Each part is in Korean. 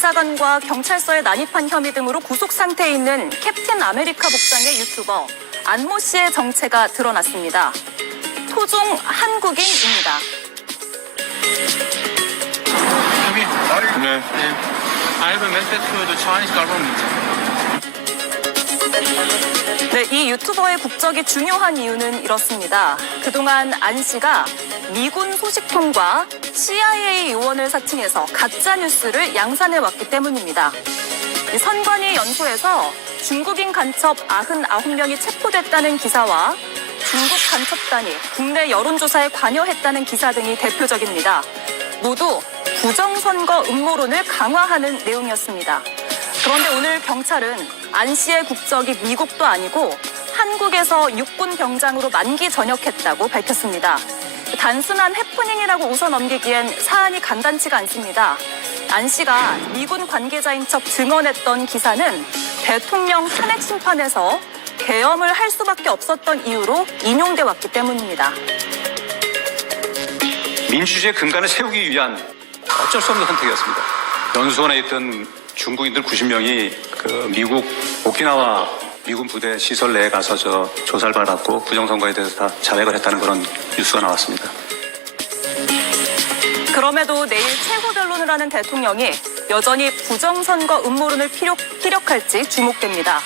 대사관과 경찰서에 난입한 혐의 등으로 구속 상태에 있는 캡틴 아메리카 복장의 유튜버 안모 씨의 정체가 드러났습니다. 토종 한국인입니다. 네. I have a message to the Chinese government. 네, 이 유튜버의 국적이 중요한 이유는 이렇습니다. 그동안 안 씨가 미군 소식통과 CIA 요원을 사칭해서 가짜 뉴스를 양산해왔기 때문입니다. 선관위 연수에서 중국인 간첩 99명이 체포됐다는 기사와 중국 간첩단이 국내 여론조사에 관여했다는 기사 등이 대표적입니다. 모두 부정선거 음모론을 강화하는 내용이었습니다. 그런데 오늘 경찰은 안 씨의 국적이 미국도 아니고 한국에서 육군 병장으로 만기 전역했다고 밝혔습니다. 단순한 해프닝이라고 웃어넘기기엔 사안이 간단치가 않습니다. 안 씨가 미군 관계자인 척 증언했던 기사는 대통령 탄핵 심판에서 계엄을 할 수밖에 없었던 이유로 인용돼 왔기 때문입니다. 민주주의의 근간을 세우기 위한 어쩔 수 없는 선택이었습니다. 연수원에 있던 중국인들 90명이 미국 오키나와 미군 부대 시설 내에 가서 조사를 받았고 부정선거에 대해서 다 자백을 했다는 그런 뉴스가 나왔습니다. 그럼에도 내일 최후 변론을 하는 대통령이 여전히 부정선거 음모론을 피력할지 주목됩니다.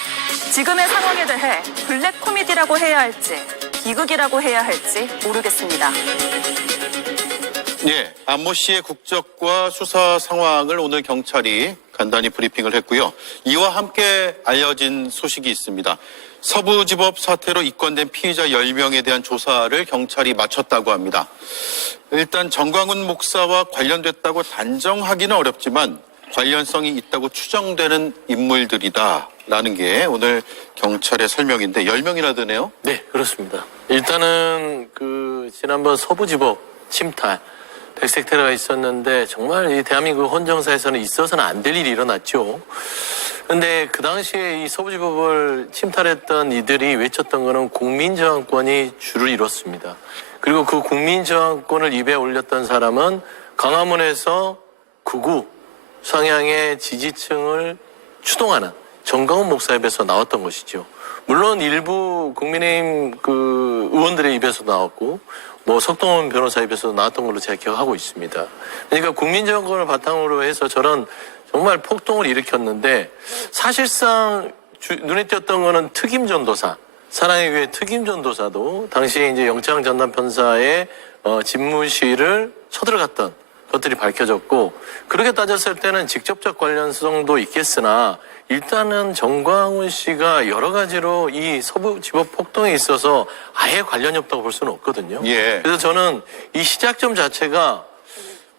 지금의 상황에 대해 블랙 코미디라고 해야 할지 비극이라고 해야 할지 모르겠습니다. 예, 안모 씨의 국적과 수사 상황을 오늘 경찰이 간단히 브리핑을 했고요. 이와 함께 알려진 소식이 있습니다. 서부지법 사태로 입건된 피의자 10명에 대한 조사를 경찰이 마쳤다고 합니다. 일단 정광훈 목사와 관련됐다고 단정하기는 어렵지만 관련성이 있다고 추정되는 인물들이다라는 게 오늘 경찰의 설명인데 10명이나 되네요? 네, 그렇습니다. 일단은 지난번 서부지법 침탈 백색 테러가 있었는데 정말 이 대한민국 헌정사에서는 있어서는 안 될 일이 일어났죠. 근데 그 당시에 이 서부지법을 침탈했던 이들이 외쳤던 거는 국민저항권이 주를 이뤘습니다. 그리고 그 국민저항권을 입에 올렸던 사람은 광화문에서 극우 성향의 지지층을 추동하는 정광훈 목사 입에서 나왔던 것이죠. 물론 일부 국민의힘 의원들의 입에서 나왔고 석동원 변호사 입에서 나왔던 걸로 제가 기억하고 있습니다. 그러니까 국민정권을 바탕으로 해서 저런 정말 폭동을 일으켰는데 사실상 눈에 띄었던 거는 특임 전도사, 사랑의 교회 특임 전도사도 당시에 이제 영장 전담 판사의 집무실을 쳐들어갔던 것들이 밝혀졌고 그렇게 따졌을 때는 직접적 관련성도 있겠으나 일단은 정광훈 씨가 여러 가지로 이 서부지법 폭동에 있어서 아예 관련이 없다고 볼 수는 없거든요. 예. 그래서 저는 이 시작점 자체가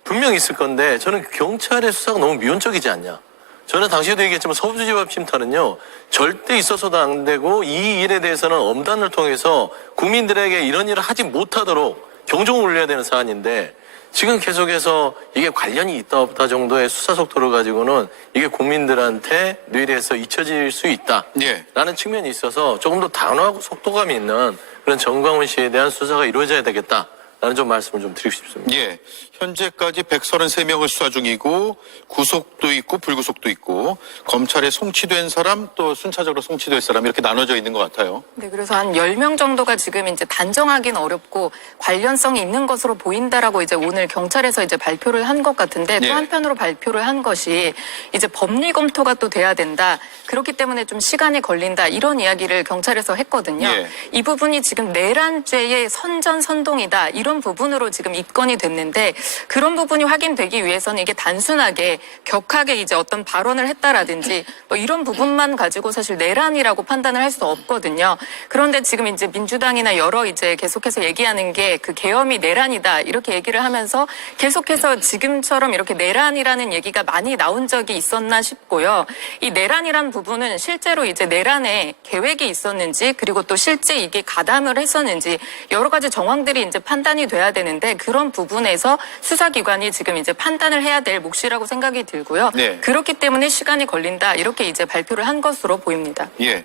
분명히 있을 건데 저는 경찰의 수사가 너무 미온적이지 않냐. 저는 당시에도 얘기했지만 서부지법 침탈은요 절대 있어서도 안 되고 이 일에 대해서는 엄단을 통해서 국민들에게 이런 일을 하지 못하도록 경종을 울려야 되는 사안인데 지금 계속해서 이게 관련이 있다 없다 정도의 수사 속도를 가지고는 이게 국민들한테 뇌리에서 잊혀질 수 있다. 예. 라는 측면이 있어서 조금 더 단호하고 속도감이 있는 그런 정광훈 씨에 대한 수사가 이루어져야 되겠다. 라는 좀 말씀을 좀 드리고 싶습니다. 예. 현재까지 133명을 수사 중이고 구속도 있고 불구속도 있고 검찰에 송치된 사람 또 순차적으로 송치될 사람 이렇게 나눠져 있는 것 같아요. 네, 그래서 한 10명 정도가 지금 이제 단정하기는 어렵고 관련성이 있는 것으로 보인다라고 이제 오늘 경찰에서 이제 발표를 한 것 같은데 또 예. 한편으로 발표를 한 것이 이제 법리 검토가 또 돼야 된다. 그렇기 때문에 좀 시간이 걸린다. 이런 이야기를 경찰에서 했거든요. 예. 이 부분이 지금 내란죄의 선전선동이다. 이런 부분으로 지금 입건이 됐는데 그런 부분이 확인되기 위해서는 이게 단순하게 격하게 이제 어떤 발언을 했다라든지 뭐 이런 부분만 가지고 사실 내란이라고 판단을 할 수 없거든요. 그런데 지금 이제 민주당이나 여러 이제 계속해서 얘기하는 게 그 계엄이 내란이다 이렇게 얘기를 하면서 계속해서 지금처럼 이렇게 내란이라는 얘기가 많이 나온 적이 있었나 싶고요. 이 내란이란 부분은 실제로 이제 내란에 계획이 있었는지 그리고 또 실제 이게 가담을 했었는지 여러 가지 정황들이 이제 판단이 돼야 되는데 그런 부분에서 수사기관이 지금 이제 판단을 해야 될 몫이라고 생각이 들고요. 네. 그렇기 때문에 시간이 걸린다 이렇게 이제 발표를 한 것으로 보입니다. 예.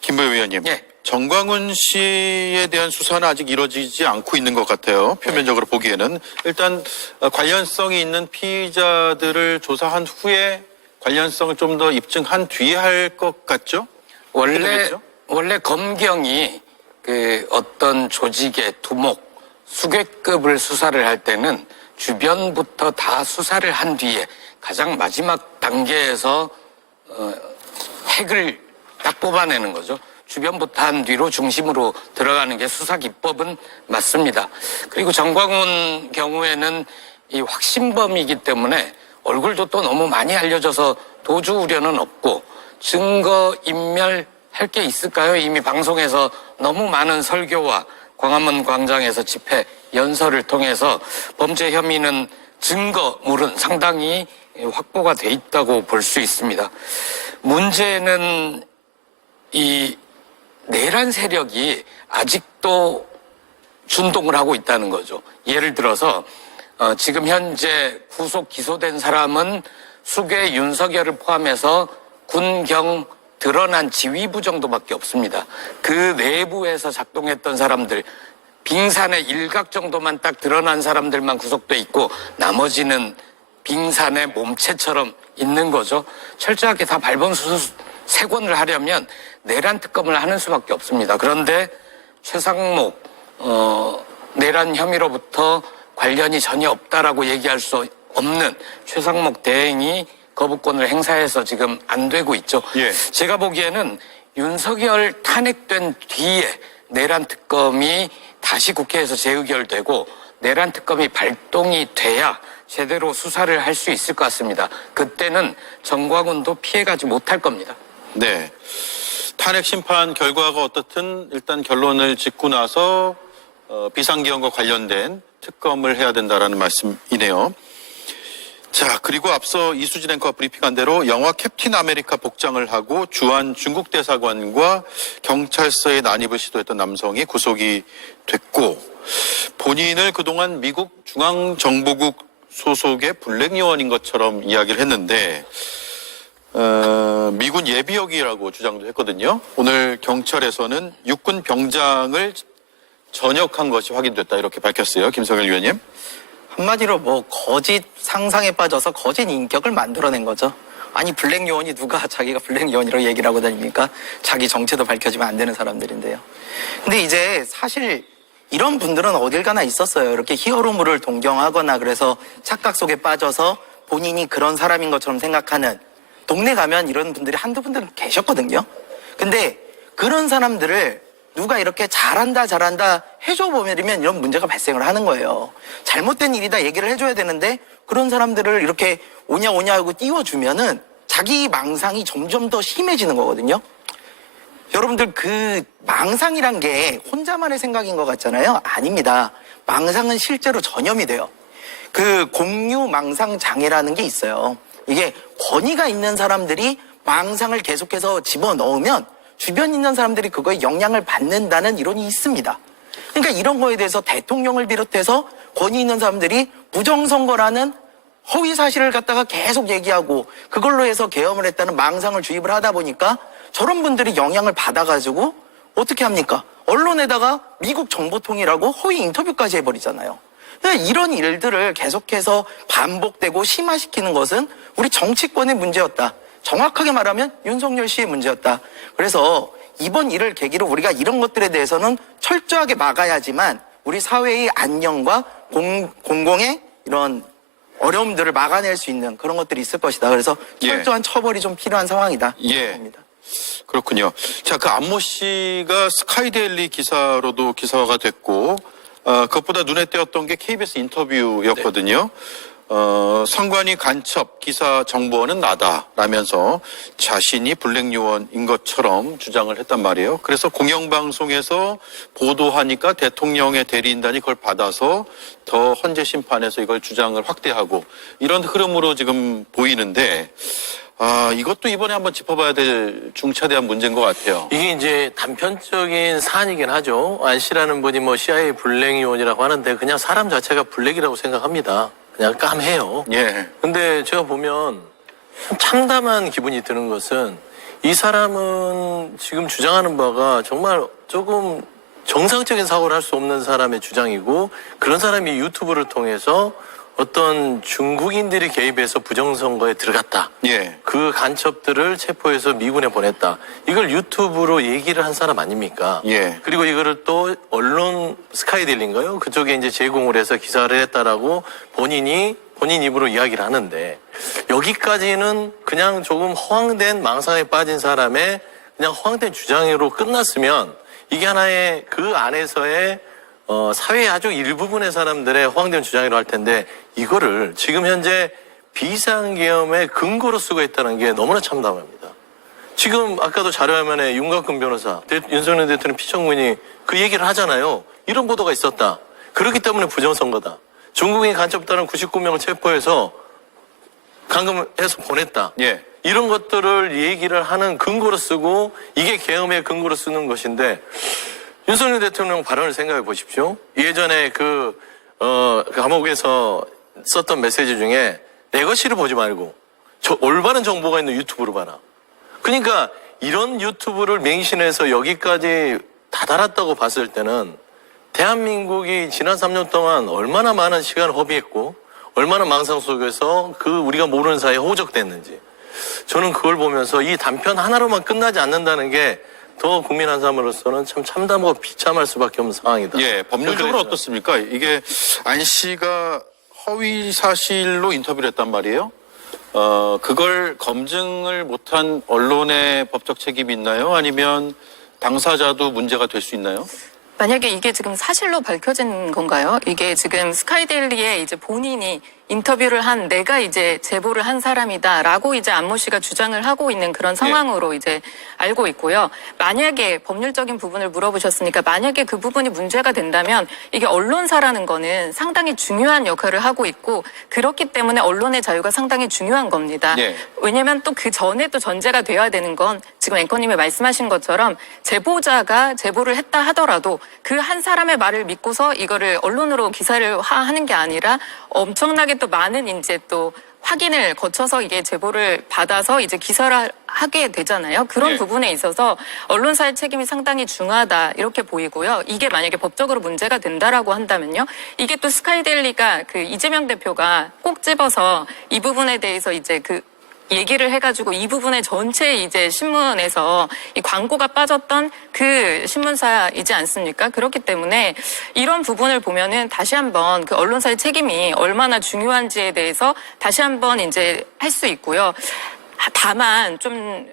김보영 의원님. 예. 정광훈 씨에 대한 수사는 아직 이루어지지 않고 있는 것 같아요. 표면적으로 보기에는. 일단 관련성이 있는 피의자들을 조사한 후에 관련성을 좀 더 입증한 뒤에 할 것 같죠? 원래 검경이 그 어떤 조직의 두목, 수괴급을 수사를 할 때는 주변부터 다 수사를 한 뒤에 가장 마지막 단계에서 핵을 딱 뽑아내는 거죠. 주변부터 한 뒤로 중심으로 들어가는 게 수사 기법은 맞습니다. 그리고 정광훈 경우에는 이 확신범이기 때문에 얼굴도 또 너무 많이 알려져서 도주 우려는 없고 증거 인멸할 게 있을까요? 이미 방송에서 너무 많은 설교와 광화문 광장에서 집회 연설을 통해서 범죄 혐의는 증거물은 상당히 확보가 돼 있다고 볼 수 있습니다. 문제는 이 내란 세력이 아직도 준동을 하고 있다는 거죠. 예를 들어서 지금 현재 구속 기소된 사람은 수괴 윤석열을 포함해서 군경 드러난 지휘부 정도밖에 없습니다. 그 내부에서 작동했던 사람들, 빙산의 일각 정도만 딱 드러난 사람들만 구속돼 있고 나머지는 빙산의 몸체처럼 있는 거죠. 철저하게 다 발본수수 세권을 하려면 내란 특검을 하는 수밖에 없습니다. 그런데 최상목 내란 혐의로부터 관련이 전혀 없다라고 얘기할 수 없는 최상목 대행이 거부권을 행사해서 지금 안 되고 있죠. 예. 제가 보기에는 윤석열 탄핵된 뒤에 내란 특검이 다시 국회에서 재의결되고 내란 특검이 발동이 돼야 제대로 수사를 할 수 있을 것 같습니다. 그때는 정광훈도 피해가지 못할 겁니다. 네. 탄핵 심판 결과가 어떻든 일단 결론을 짓고 나서 비상기원과 관련된 특검을 해야 된다라는 말씀이네요. 자, 그리고 앞서 이수진 앵커가 브리핑한 대로 영화 캡틴 아메리카 복장을 하고 주한 중국 대사관과 경찰서에 난입을 시도했던 남성이 구속이 됐고 본인을 그동안 미국 중앙정보국 소속의 블랙 요원인 것처럼 이야기를 했는데 미군 예비역이라고 주장도 했거든요. 오늘 경찰에서는 육군 병장을 전역한 것이 확인됐다 이렇게 밝혔어요. 김성일 위원님. 한마디로 뭐 거짓 상상에 빠져서 거짓 인격을 만들어낸 거죠. 아니 블랙 요원이 누가 자기가 블랙 요원이라고 얘기를 하고 다닙니까? 자기 정체도 밝혀지면 안 되는 사람들인데요. 근데 이제 사실 이런 분들은 어딜 가나 있었어요. 이렇게 히어로물을 동경하거나 그래서 착각 속에 빠져서 본인이 그런 사람인 것처럼 생각하는 동네 가면 이런 분들이 한두 분들 계셨거든요. 근데 그런 사람들을 누가 이렇게 잘한다 해줘 보면 이런 문제가 발생을 하는 거예요. 잘못된 일이다 얘기를 해줘야 되는데 그런 사람들을 이렇게 오냐 하고 띄워주면은 자기 망상이 점점 더 심해지는 거거든요. 여러분들 그 망상이란 게 혼자만의 생각인 것 같잖아요. 아닙니다. 망상은 실제로 전염이 돼요. 그 공유 망상 장애라는 게 있어요. 이게 권위가 있는 사람들이 망상을 계속해서 집어넣으면 주변 있는 사람들이 그거에 영향을 받는다는 이론이 있습니다. 그러니까 이런 거에 대해서 대통령을 비롯해서 권위 있는 사람들이 부정선거라는 허위 사실을 갖다가 계속 얘기하고 그걸로 해서 계엄을 했다는 망상을 주입을 하다 보니까 저런 분들이 영향을 받아가지고 어떻게 합니까? 언론에다가 미국 정보통이라고 허위 인터뷰까지 해버리잖아요. 이런 일들을 계속해서 반복되고 심화시키는 것은 우리 정치권의 문제였다. 정확하게 말하면 윤석열 씨의 문제였다. 그래서 이번 일을 계기로 우리가 이런 것들에 대해서는 철저하게 막아야지만 우리 사회의 안녕과 공공의 이런 어려움들을 막아낼 수 있는 그런 것들이 있을 것이다. 그래서 철저한 처벌이 좀 필요한 상황이다. 봅니다. 그렇군요. 자, 그 안모 씨가 스카이데일리 기사로도 기사화가 됐고 그것보다 눈에 띄었던 게 KBS 인터뷰였거든요. 선관위 간첩 기사 정보원은 나다라면서 자신이 블랙 요원인 것처럼 주장을 했단 말이에요. 그래서 공영방송에서 보도하니까 대통령의 대리인단이 그걸 받아서 더 헌재 심판에서 이걸 주장을 확대하고 이런 흐름으로 지금 보이는데 이것도 이번에 한번 짚어봐야 될 중차대한 문제인 것 같아요. 이게 이제 단편적인 사안이긴 하죠. 안 씨라는 분이 뭐 CIA 블랙 요원이라고 하는데 그냥 사람 자체가 블랙이라고 생각합니다. 그냥 깜해요. 예. 근데 제가 보면 참 참담한 기분이 드는 것은 이 사람은 지금 주장하는 바가 정말 조금 정상적인 사고를 할 수 없는 사람의 주장이고 그런 사람이 유튜브를 통해서 어떤 중국인들이 개입해서 부정선거에 들어갔다. 예. 그 간첩들을 체포해서 미군에 보냈다. 이걸 유튜브로 얘기를 한 사람 아닙니까? 예. 그리고 이거를 또 언론 스카이데일리인가요? 그쪽에 이제 제공을 해서 기사를 했다라고 본인 입으로 이야기를 하는데 여기까지는 그냥 조금 허황된 망상에 빠진 사람의 그냥 허황된 주장으로 끝났으면 이게 하나의 그 안에서의 사회의 아주 일부분의 사람들의 허황된 주장이라고 할 텐데 이거를 지금 현재 비상계엄의 근거로 쓰고 있다는 게 너무나 참담합니다. 지금 아까도 자료화면에 윤곽근 변호사, 윤석열 대통령 피청문이 그 얘기를 하잖아요. 이런 보도가 있었다. 그렇기 때문에 부정선거다. 중국인 간첩단은 99명을 체포해서 감금해서 보냈다. 예. 이런 것들을 얘기를 하는 근거로 쓰고 이게 계엄의 근거로 쓰는 것인데 윤석열 대통령 발언을 생각해 보십시오. 예전에 그 감옥에서 썼던 메시지 중에 내 것이를 보지 말고 올바른 정보가 있는 유튜브로 봐라. 그러니까 이런 유튜브를 맹신해서 여기까지 다다랐다고 봤을 때는 대한민국이 지난 3년 동안 얼마나 많은 시간을 허비했고 얼마나 망상 속에서 그 우리가 모르는 사이에 호적됐는지 저는 그걸 보면서 이 단편 하나로만 끝나지 않는다는 게 더 국민 한 사람으로서는 참 참담하고 비참할 수밖에 없는 상황이다. 예, 법률적으로 어떻습니까? 이게 안 씨가 허위 사실로 인터뷰를 했단 말이에요. 그걸 검증을 못한 언론의 법적 책임이 있나요? 아니면 당사자도 문제가 될 수 있나요? 만약에 이게 지금 사실로 밝혀진 건가요? 이게 지금 스카이데일리에 이제 본인이 인터뷰를 한 내가 이제 제보를 한 사람이다라고 이제 안모 씨가 주장을 하고 있는 그런 상황으로 이제 알고 있고요. 만약에 법률적인 부분을 물어보셨으니까 만약에 그 부분이 문제가 된다면 이게 언론사라는 거는 상당히 중요한 역할을 하고 있고 그렇기 때문에 언론의 자유가 상당히 중요한 겁니다. 네. 왜냐하면 또 그 전에 또 전제가 돼야 되는 건 지금 앵커님이 말씀하신 것처럼 제보자가 제보를 했다 하더라도 그 한 사람의 말을 믿고서 이거를 언론으로 기사를 하는 게 아니라 엄청나게 또 많은 이제 또 확인을 거쳐서 이게 제보를 받아서 이제 기사를 하게 되잖아요. 그런 네. 부분에 있어서 언론사의 책임이 상당히 중하다 이렇게 보이고요. 이게 만약에 법적으로 문제가 된다라고 한다면요. 이게 또 스카이데일리가 그 이재명 대표가 꼭 집어서 이 부분에 대해서 이제 그 얘기를 해가지고 이 부분의 전체 이제 신문에서 이 광고가 빠졌던 그 신문사이지 않습니까? 그렇기 때문에 이런 부분을 보면은 다시 한번 그 언론사의 책임이 얼마나 중요한지에 대해서 다시 한번 이제 할 수 있고요. 다만 좀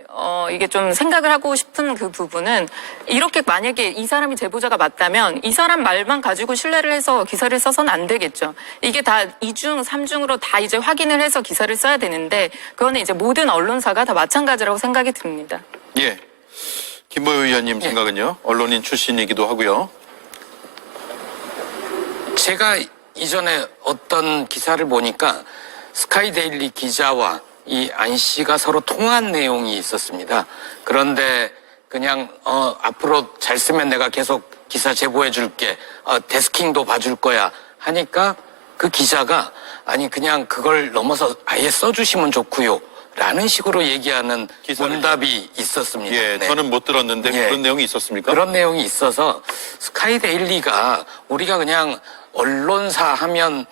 이게 좀 생각을 하고 싶은 그 부분은 이렇게 만약에 이 사람이 제보자가 맞다면 이 사람 말만 가지고 신뢰를 해서 기사를 써서는 안 되겠죠. 이게 다 2중, 3중으로 다 이제 확인을 해서 기사를 써야 되는데 그거는 이제 모든 언론사가 다 마찬가지라고 생각이 듭니다. 예. 김보효 의원님 생각은요? 언론인 출신이기도 하고요. 제가 이전에 어떤 기사를 보니까 스카이데일리 기자와 이 안 씨가 서로 통화한 내용이 있었습니다. 그런데 그냥 앞으로 잘 쓰면 내가 계속 기사 제보해 줄게. 데스킹도 봐줄 거야 하니까 그 기자가 아니 그냥 그걸 넘어서 아예 써주시면 좋고요. 라는 식으로 얘기하는 문답이 있었습니다. 예, 네. 저는 못 들었는데 예. 그런 내용이 있었습니까? 그런 내용이 있어서 스카이데일리가 우리가 그냥 언론사 하면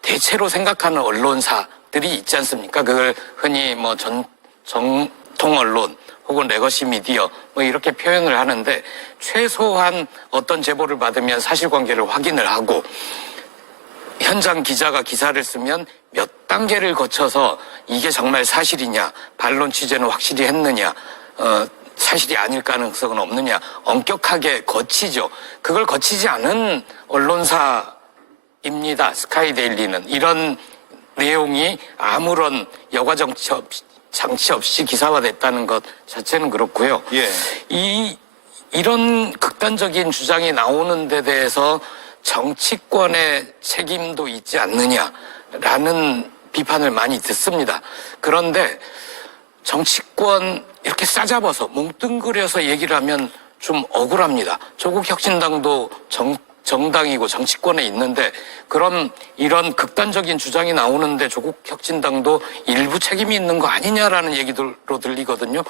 대체로 생각하는 언론사들이 있지 않습니까? 그걸 흔히 뭐 정통 언론 혹은 레거시 미디어 뭐 이렇게 표현을 하는데 최소한 어떤 제보를 받으면 사실관계를 확인을 하고 현장 기자가 기사를 쓰면 몇 단계를 거쳐서 이게 정말 사실이냐, 반론 취재는 확실히 했느냐, 사실이 아닐 가능성은 없느냐, 엄격하게 거치죠. 그걸 거치지 않은 언론사입니다. 스카이데일리는. 이런 내용이 아무런 여과 장치 없이 기사화됐다는 것 자체는 그렇고요. 예. 이런 극단적인 주장이 나오는 데 대해서 정치권의 책임도 있지 않느냐라는 비판을 많이 듣습니다. 그런데 정치권 이렇게 싸잡아서 뭉뚱그려서 얘기를 하면 좀 억울합니다. 조국 혁신당도 정당이고 정치권에 있는데 그럼 이런 극단적인 주장이 나오는데 조국 혁신당도 일부 책임이 있는 거 아니냐라는 얘기로 들리거든요.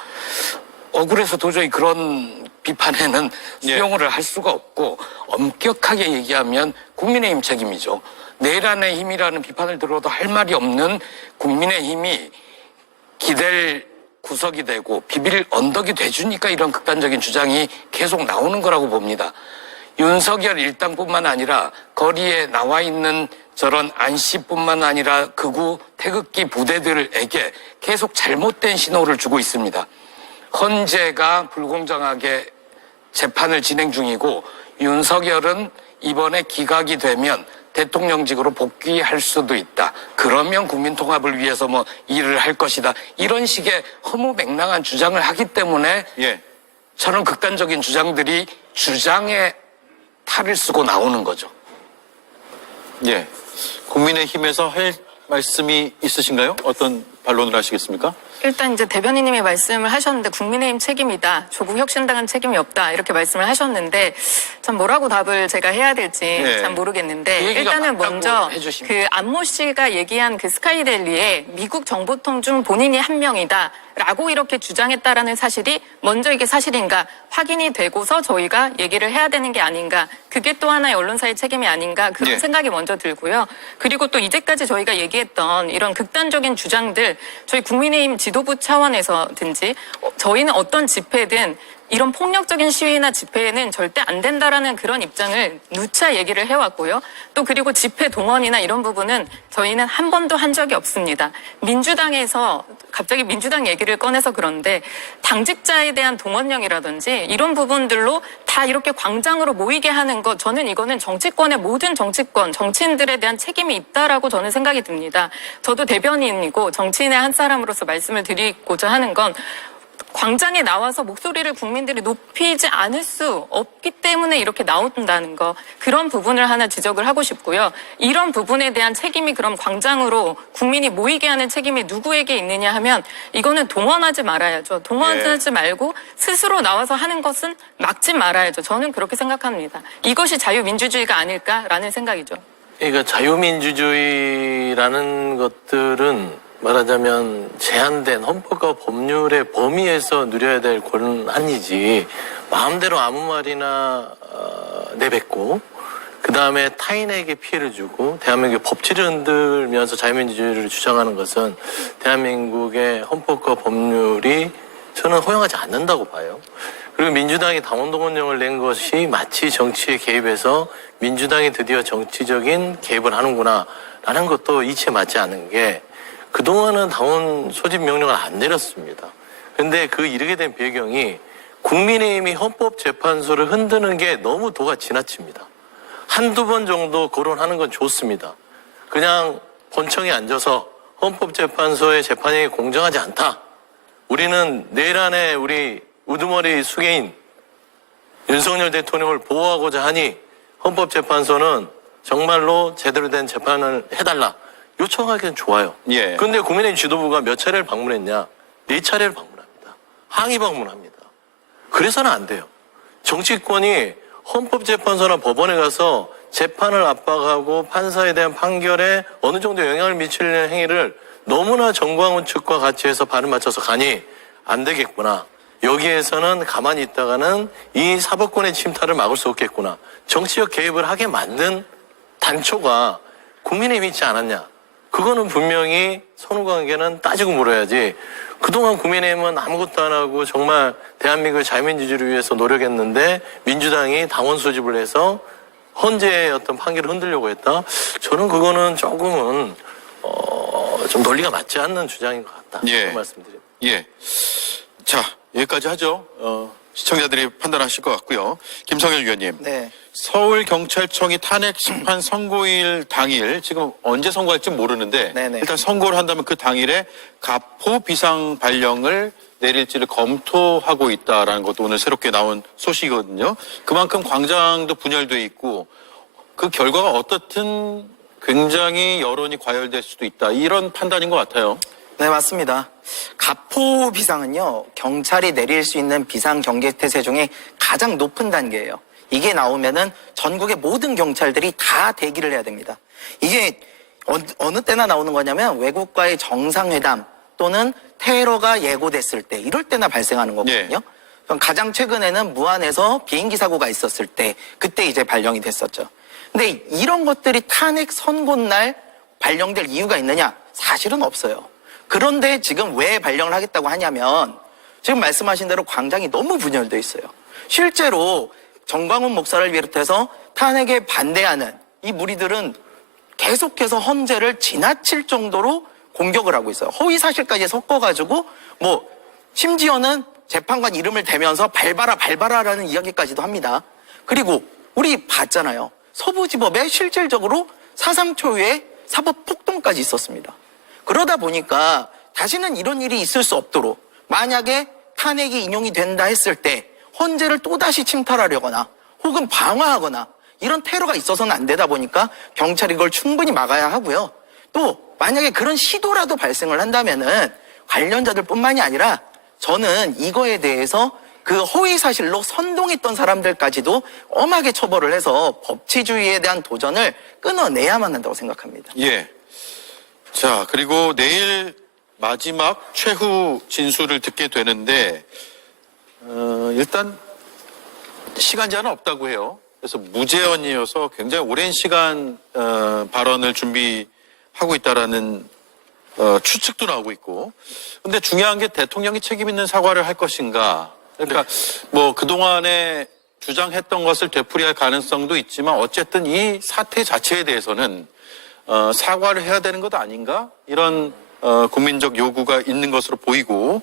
억울해서 도저히 그런 비판에는 수용을 할 수가 없고 엄격하게 얘기하면 국민의힘 책임이죠. 내란의 힘이라는 비판을 들어도 할 말이 없는 국민의힘이 기댈 구석이 되고 비빌 언덕이 돼주니까 이런 극단적인 주장이 계속 나오는 거라고 봅니다. 윤석열 일당뿐만 아니라 거리에 나와 있는 저런 안씨뿐만 아니라 극우 태극기 부대들에게 계속 잘못된 신호를 주고 있습니다. 헌재가 불공정하게 재판을 진행 중이고 윤석열은 이번에 기각이 되면 대통령직으로 복귀할 수도 있다. 그러면 국민통합을 위해서 뭐 일을 할 것이다. 이런 식의 허무맹랑한 주장을 하기 때문에 예. 저는 극단적인 주장들이 주장에 탈을 쓰고 나오는 거죠. 예. 국민의힘에서 할 말씀이 있으신가요? 어떤 반론을 하시겠습니까? 일단 이제 대변인님이 말씀을 하셨는데 국민의힘 책임이다, 조국 혁신당은 책임이 없다 이렇게 말씀을 하셨는데 참 뭐라고 답을 제가 해야 될지 네. 참 모르겠는데 그 얘기가 일단은 맞다고 먼저 해주시면. 그 안모 씨가 얘기한 그 스카이델리에 미국 정보통 중 본인이 한 명이다. 라고 이렇게 주장했다라는 사실이 먼저 이게 사실인가 확인이 되고서 저희가 얘기를 해야 되는 게 아닌가. 그게 또 하나의 언론사의 책임이 아닌가 그런 예. 생각이 먼저 들고요. 그리고 또 이제까지 저희가 얘기했던 이런 극단적인 주장들 저희 국민의힘 지도부 차원에서든지 저희는 어떤 집회든 이런 폭력적인 시위나 집회에는 절대 안 된다라는 그런 입장을 누차 얘기를 해왔고요. 또 그리고 집회 동원이나 이런 부분은 저희는 한 번도 한 적이 없습니다. 민주당에서 갑자기 민주당 얘기를 꺼내서 그런데 당직자에 대한 동원령이라든지 이런 부분들로 다 이렇게 광장으로 모이게 하는 것 저는 이거는 정치권의 모든 정치권, 정치인들에 대한 책임이 있다라고 저는 생각이 듭니다. 저도 대변인이고 정치인의 한 사람으로서 말씀을 드리고자 하는 건 광장에 나와서 목소리를 국민들이 높이지 않을 수 없기 때문에 이렇게 나온다는 거 그런 부분을 하나 지적을 하고 싶고요. 이런 부분에 대한 책임이 그럼 광장으로 국민이 모이게 하는 책임이 누구에게 있느냐 하면 이거는 동원하지 말아야죠. 동원하지 말고 스스로 나와서 하는 것은 막지 말아야죠. 저는 그렇게 생각합니다. 이것이 자유민주주의가 아닐까라는 생각이죠. 그러니까 자유민주주의라는 것들은 말하자면 제한된 헌법과 법률의 범위에서 누려야 될 권한이지 마음대로 아무 말이나 내뱉고 그 다음에 타인에게 피해를 주고 대한민국의 법치를 흔들면서 자유민주주의를 주장하는 것은 대한민국의 헌법과 법률이 저는 허용하지 않는다고 봐요. 그리고 민주당이 당원동원령을 낸 것이 마치 정치에 개입해서 민주당이 드디어 정치적인 개입을 하는구나 라는 것도 이치에 맞지 않은 게 그동안은 당원 소집 명령을 안 내렸습니다. 그런데 그 이르게 된 배경이 국민의힘이 헌법재판소를 흔드는 게 너무 도가 지나칩니다. 한두 번 정도 거론하는 건 좋습니다. 그냥 본청에 앉아서 헌법재판소의 재판이 공정하지 않다. 우리는 내란에 우리 우두머리 수괴인 윤석열 대통령을 보호하고자 하니 헌법재판소는 정말로 제대로 된 재판을 해달라. 요청하기는 좋아요. 예. 그런데 국민의힘 지도부가 몇 차례를 방문했냐? 4차례를 방문합니다. 항의 방문합니다. 그래서는 안 돼요. 정치권이 헌법재판소나 법원에 가서 재판을 압박하고 판사에 대한 판결에 어느 정도 영향을 미치는 행위를 너무나 정광훈 측과 같이 해서 발을 맞춰서 가니 안 되겠구나. 여기에서는 가만히 있다가는 이 사법권의 침탈을 막을 수 없겠구나. 정치적 개입을 하게 만든 단초가 국민의힘이 있지 않았냐. 그거는 분명히 선후관계는 따지고 물어야지. 그동안 국민의힘은 아무것도 안 하고 정말 대한민국의 자유민주주의를 위해서 노력했는데 민주당이 당원 소집을 해서 헌재의 어떤 판결을 흔들려고 했다. 저는 그거는 조금은 좀 논리가 맞지 않는 주장인 것 같다. 예. 그런 말씀드립니다. 예. 자, 여기까지 하죠. 시청자들이 판단하실 것 같고요. 김성일 위원님. 네. 서울경찰청이 탄핵 심판 선고일 당일, 지금 언제 선고할지 모르는데 네네. 일단 선고를 한다면 그 당일에 가포 비상 발령을 내릴지를 검토하고 있다라는 것도 오늘 새롭게 나온 소식이거든요. 그만큼 광장도 분열돼 있고 그 결과가 어떻든 굉장히 여론이 과열될 수도 있다. 이런 판단인 것 같아요. 네, 맞습니다. 가포 비상은요, 경찰이 내릴 수 있는 비상 경계태세 중에 가장 높은 단계예요. 이게 나오면은 전국의 모든 경찰들이 다 대기를 해야 됩니다. 이게 어느 때나 나오는 거냐면 외국과의 정상회담 또는 테러가 예고됐을 때 이럴 때나 발생하는 거거든요. 예. 가장 최근에는 무안에서 비행기 사고가 있었을 때 그때 이제 발령이 됐었죠. 근데 이런 것들이 탄핵 선고 날 발령될 이유가 있느냐? 사실은 없어요. 그런데 지금 왜 발령을 하겠다고 하냐면 지금 말씀하신 대로 광장이 너무 분열돼 있어요. 실제로 정광훈 목사를 비롯해서 탄핵에 반대하는 이 무리들은 계속해서 헌재를 지나칠 정도로 공격을 하고 있어요. 허위 사실까지 섞어가지고 뭐 심지어는 재판관 이름을 대면서 밟아라라는 이야기까지도 합니다. 그리고 우리 봤잖아요. 서부지법에 실질적으로 4.3 초유의 사법 폭동까지 있었습니다. 그러다 보니까 다시는 이런 일이 있을 수 없도록 만약에 탄핵이 인용이 된다 했을 때 헌재를 또다시 침탈하려거나 혹은 방어하거나 이런 테러가 있어서는 안 되다 보니까 경찰이 이걸 충분히 막아야 하고요. 또 만약에 그런 시도라도 발생을 한다면은 관련자들뿐만이 아니라 저는 이거에 대해서 그 허위 사실로 선동했던 사람들까지도 엄하게 처벌을 해서 법치주의에 대한 도전을 끊어내야만 한다고 생각합니다. 예. 자, 그리고 내일 마지막 최후 진술을 듣게 되는데, 일단 시간 제한은 없다고 해요. 그래서 무제한이어서 굉장히 오랜 시간 발언을 준비하고 있다라는 추측도 나오고 있고. 근데 중요한 게 대통령이 책임 있는 사과를 할 것인가. 그러니까 뭐 그동안에 주장했던 것을 되풀이할 가능성도 있지만 어쨌든 이 사태 자체에 대해서는 사과를 해야 되는 것 아닌가? 이런 국민적 요구가 있는 것으로 보이고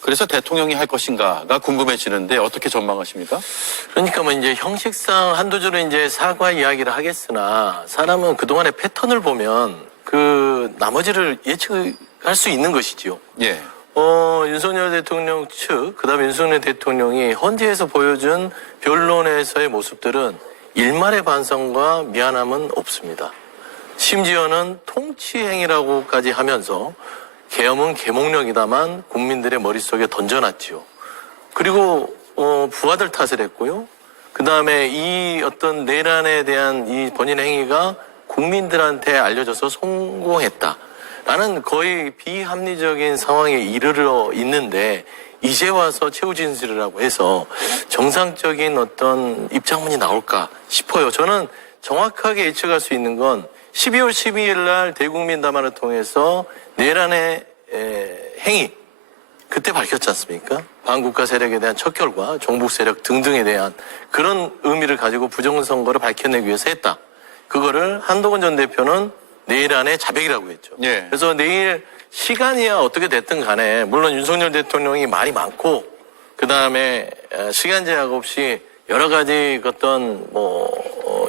그래서 대통령이 할 것인가가 궁금해지는데 어떻게 전망하십니까? 그러니까 뭐 이제 형식상 한두 줄은 이제 사과 이야기를 하겠으나 사람은 그동안의 패턴을 보면 그 나머지를 예측할 수 있는 것이지요. 예. 윤석열 대통령 측, 그다음에 윤석열 대통령이 헌재에서 보여준 변론에서의 모습들은 일말의 반성과 미안함은 없습니다. 심지어는 통치행위라고까지 하면서 계엄은 계몽령이다만 국민들의 머릿속에 던져놨지요. 그리고 부하들 탓을 했고요. 그다음에 이 어떤 내란에 대한 이 본인 행위가 국민들한테 알려져서 성공했다. 라는 거의 비합리적인 상황에 이르러 있는데 이제 와서 최후 진술이라고 해서 정상적인 어떤 입장문이 나올까 싶어요. 저는 정확하게 예측할 수 있는 건 12월 12일 날 대국민 담화를 통해서 내란의 행위 그때 밝혔지 않습니까? 반국가 세력에 대한 척결과 종북 세력 등등에 대한 그런 의미를 가지고 부정선거를 밝혀내기 위해서 했다. 그거를 한동훈 전 대표는 내란의 자백이라고 했죠. 예. 그래서 내일 시간이야 어떻게 됐든 간에 물론 윤석열 대통령이 말이 많고 그다음에 시간 제약 없이 여러 가지 어떤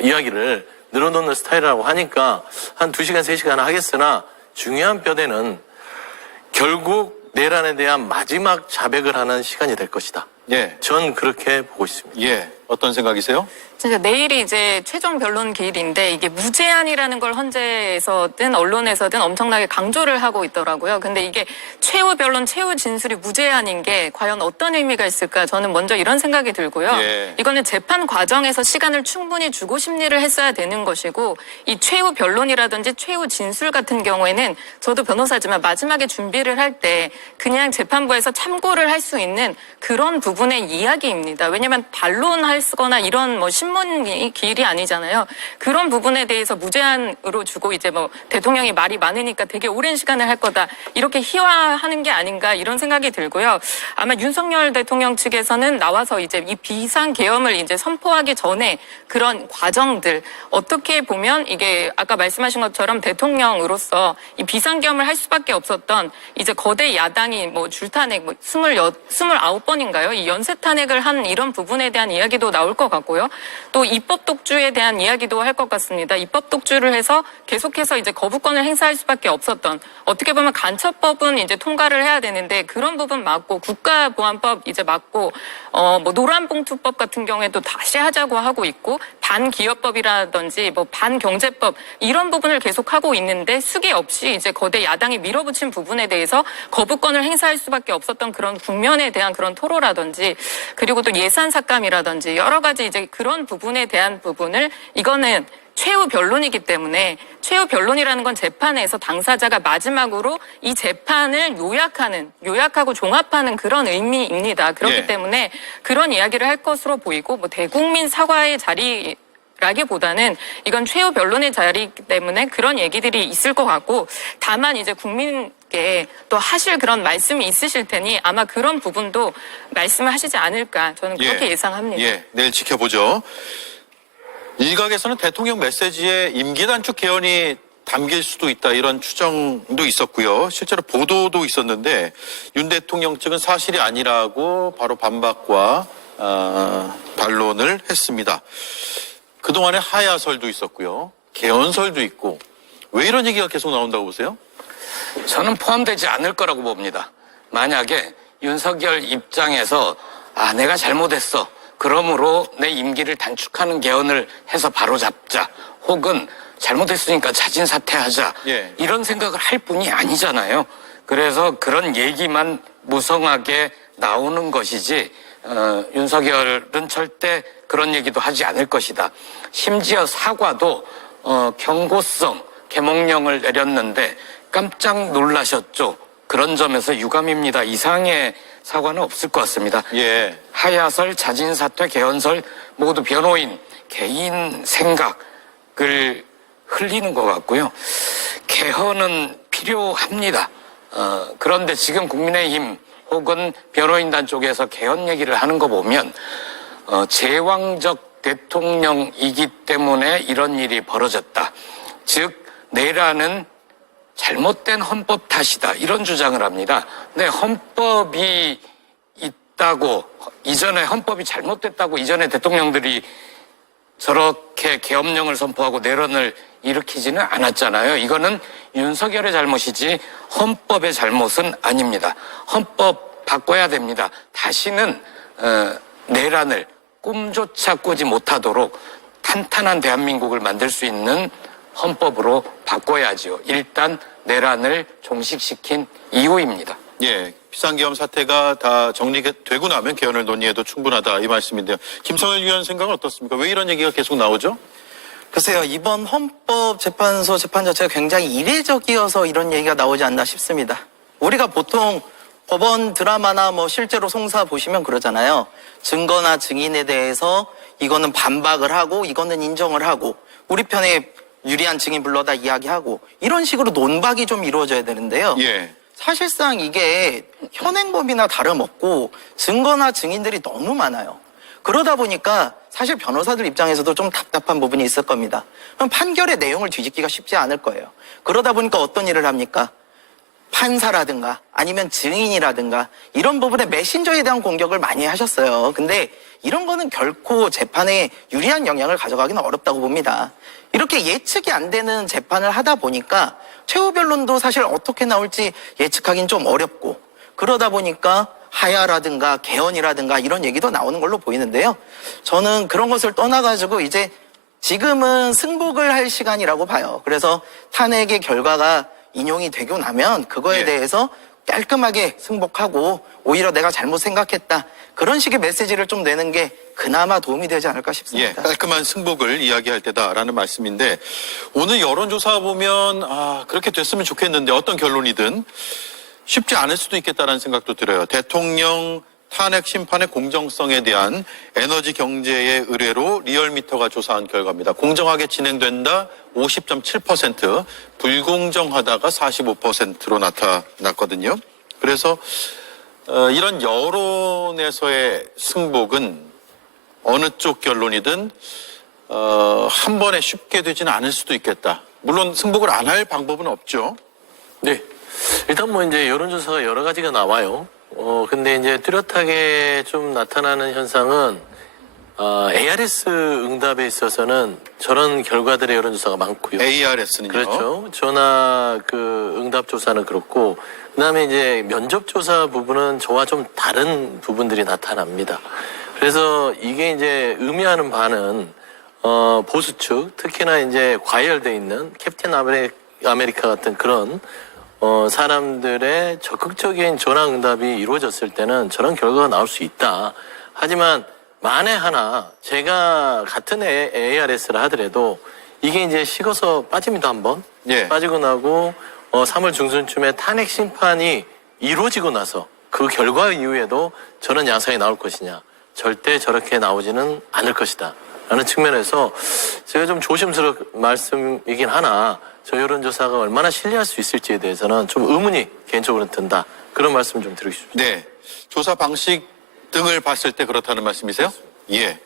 이야기를 늘어놓는 스타일이라고 하니까 한 2시간, 3시간 하겠으나 중요한 뼈대는 결국 내란에 대한 마지막 자백을 하는 시간이 될 것이다. 예. 전 그렇게 보고 있습니다. 예. 어떤 생각이세요? 진짜 내일이 이제 최종 변론 기일인데 이게 무제한이라는 걸 헌재에서든 언론에서든 엄청나게 강조를 하고 있더라고요. 근데 이게 최후 변론, 최후 진술이 무제한인 게 과연 어떤 의미가 있을까? 저는 먼저 이런 생각이 들고요. 예. 이거는 재판 과정에서 시간을 충분히 주고 심리를 했어야 되는 것이고 이 최후 변론이라든지 최후 진술 같은 경우에는 저도 변호사지만 마지막에 준비를 할 때 그냥 재판부에서 참고를 할 수 있는 그런 부분의 이야기입니다. 왜냐하면 반론하거나 이런 신문이 기일이 아니잖아요. 그런 부분에 대해서 무제한으로 주고 이제 대통령이 말이 많으니까 되게 오랜 시간을 할 거다. 이렇게 희화하는 게 아닌가 이런 생각이 들고요. 아마 윤석열 대통령 측에서는 나와서 이제 이 비상계엄을 이제 선포하기 전에 그런 과정들 어떻게 보면 이게 아까 말씀하신 것처럼 대통령으로서 이 비상계엄을 할 수밖에 없었던 이제 거대 야당이 줄탄핵 29번인가요? 이 연쇄탄핵을 한 이런 부분에 대한 이야기도 나올 것 같고요. 또 입법 독주에 대한 이야기도 할 것 같습니다. 입법 독주를 해서 계속해서 이제 거부권을 행사할 수밖에 없었던 어떻게 보면 간첩법은 이제 통과를 해야 되는데 그런 부분 막고 국가보안법 이제 막고 노란봉투법 같은 경우에도 다시 하자고 하고 있고 반기업법이라든지 반경제법 이런 부분을 계속 하고 있는데 수기 없이 이제 거대 야당이 밀어붙인 부분에 대해서 거부권을 행사할 수밖에 없었던 그런 국면에 대한 그런 토로라든지 그리고 또 예산 삭감이라든지 여러 가지 이제 그런 부분에 대한 부분을 이거는 최후 변론이기 때문에 최후 변론이라는 건 재판에서 당사자가 마지막으로 이 재판을 요약하고 종합하는 그런 의미입니다. 그렇기 예. 때문에 그런 이야기를 할 것으로 보이고 뭐 대국민 사과의 자리라기보다는 이건 최후 변론의 자리이기 때문에 그런 얘기들이 있을 것 같고 다만 이제 국민께 또 하실 그런 말씀이 있으실 테니 아마 그런 부분도 말씀을 하시지 않을까 저는 그렇게 예상합니다. 예, 내일 지켜보죠. 일각에서는 대통령 메시지에 임기 단축 개헌이 담길 수도 있다 이런 추정도 있었고요. 실제로 보도도 있었는데 윤 대통령 측은 사실이 아니라고 바로 반박과 반론을 했습니다. 그동안에 하야설도 있었고요. 개헌설도 있고 왜 이런 얘기가 계속 나온다고 보세요? 저는 포함되지 않을 거라고 봅니다. 만약에 윤석열 입장에서 내가 잘못했어. 그러므로 내 임기를 단축하는 개헌을 해서 바로잡자. 혹은 잘못했으니까 자진 사퇴하자. 예. 이런 생각을 할 뿐이 아니잖아요. 그래서 그런 얘기만 무성하게 나오는 것이지 윤석열은 절대 그런 얘기도 하지 않을 것이다. 심지어 사과도 경고성 개몽령을 내렸는데 깜짝 놀라셨죠. 그런 점에서 유감입니다. 이상의 사과는 없을 것 같습니다. 예. 하야설, 자진사퇴, 개헌설 모두 변호인 개인 생각을 흘리는 것 같고요. 개헌은 필요합니다. 그런데 지금 국민의힘 혹은 변호인단 쪽에서 개헌 얘기를 하는 거 보면 제왕적 대통령이기 때문에 이런 일이 벌어졌다. 즉 내란은 잘못된 헌법 탓이다. 이런 주장을 합니다. 근데 헌법이 있다고 이전에 헌법이 잘못됐다고 이전에 대통령들이 저렇게 계엄령을 선포하고 내란을 일으키지는 않았잖아요. 이거는 윤석열의 잘못이지 헌법의 잘못은 아닙니다. 헌법 바꿔야 됩니다. 다시는 내란을 꿈조차 꾸지 못하도록 탄탄한 대한민국을 만들 수 있는 헌법으로 바꿔야지요. 일단 내란을 종식시킨 이후입니다. 예. 비상계엄 사태가 다 정리되고 나면 개헌을 논의해도 충분하다 이 말씀인데요. 김성일 위원 생각은 어떻습니까? 왜 이런 얘기가 계속 나오죠? 글쎄요, 이번 헌법재판소 재판 자체가 굉장히 이례적이어서 이런 얘기가 나오지 않나 싶습니다. 우리가 보통 법원 드라마나 뭐 실제로 송사 보시면 그러잖아요. 증거나 증인에 대해서 이거는 반박을 하고 이거는 인정을 하고 우리 편에 유리한 증인 불러다 이야기하고 이런 식으로 논박이 좀 이루어져야 되는데요. 예. 사실상 이게 현행법이나 다름없고 증거나 증인들이 너무 많아요. 그러다 보니까 사실 변호사들 입장에서도 좀 답답한 부분이 있을 겁니다. 그럼 판결의 내용을 뒤집기가 쉽지 않을 거예요. 그러다 보니까 어떤 일을 합니까? 판사라든가 아니면 증인이라든가 이런 부분에 메신저에 대한 공격을 많이 하셨어요. 근데 이런 거는 결코 재판에 유리한 영향을 가져가기는 어렵다고 봅니다. 이렇게 예측이 안 되는 재판을 하다 보니까 최후 변론도 사실 어떻게 나올지 예측하기는 좀 어렵고 그러다 보니까 하야라든가 개헌이라든가 이런 얘기도 나오는 걸로 보이는데요. 저는 그런 것을 떠나가지고 이제 지금은 승복을 할 시간이라고 봐요. 그래서 탄핵의 결과가 인용이 되고 나면 그거에 예. 대해서 깔끔하게 승복하고 오히려 내가 잘못 생각했다. 그런 식의 메시지를 좀 내는 게 그나마 도움이 되지 않을까 예, 싶습니다. 깔끔한 승복을 이야기할 때다라는 말씀인데 오늘 여론조사 보면 그렇게 됐으면 좋겠는데 어떤 결론이든 쉽지 않을 수도 있겠다라는 생각도 들어요. 대통령 탄핵 심판의 공정성에 대한 에너지 경제의 의뢰로 리얼미터가 조사한 결과입니다. 공정하게 진행된다 50.7%, 불공정하다가 45%로 나타났거든요. 그래서 이런 여론에서의 승복은 어느 쪽 결론이든 한 번에 쉽게 되지는 않을 수도 있겠다. 물론 승복을 안 할 방법은 없죠. 네. 일단 뭐 이제 여론조사가 여러 가지가 나와요. 근데 이제 뚜렷하게 좀 나타나는 현상은, ARS 응답에 있어서는 저런 결과들의 여론조사가 많고요. ARS는요. 그렇죠. 전화 응답조사는 그렇고, 그 다음에 이제 면접조사 부분은 저와 좀 다른 부분들이 나타납니다. 그래서 이게 이제 의미하는 바는, 보수 측, 특히나 이제 과열돼 있는 캡틴 아메리카 같은 그런 사람들의 적극적인 전화응답이 이루어졌을 때는 저런 결과가 나올 수 있다. 하지만 만에 하나 제가 같은 ARS를 하더라도 이게 이제 식어서 빠집니다, 한번. 예. 빠지고 나고 3월 중순쯤에 탄핵 심판이 이루어지고 나서 그 결과 이후에도 저런 양상이 나올 것이냐. 절대 저렇게 나오지는 않을 것이다. 라는 측면에서 제가 좀 조심스러운 말씀이긴 하나 저 여론조사가 얼마나 신뢰할 수 있을지에 대해서는 좀 의문이 개인적으로는 든다. 그런 말씀 좀 드리고 싶습니다. 네. 조사 방식 등을 봤을 때 그렇다는 말씀이세요? 예.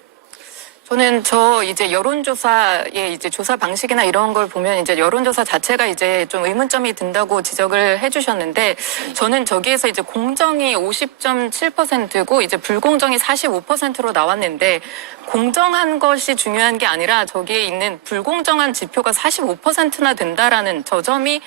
저는 이제 여론조사의 이제 조사 방식이나 이런 걸 보면 이제 여론조사 자체가 이제 좀 의문점이 든다고 지적을 해주셨는데 저는 저기에서 이제 공정이 50.7%고 이제 불공정이 45%로 나왔는데 공정한 것이 중요한 게 아니라 저기에 있는 불공정한 지표가 45%나 된다라는 저 점이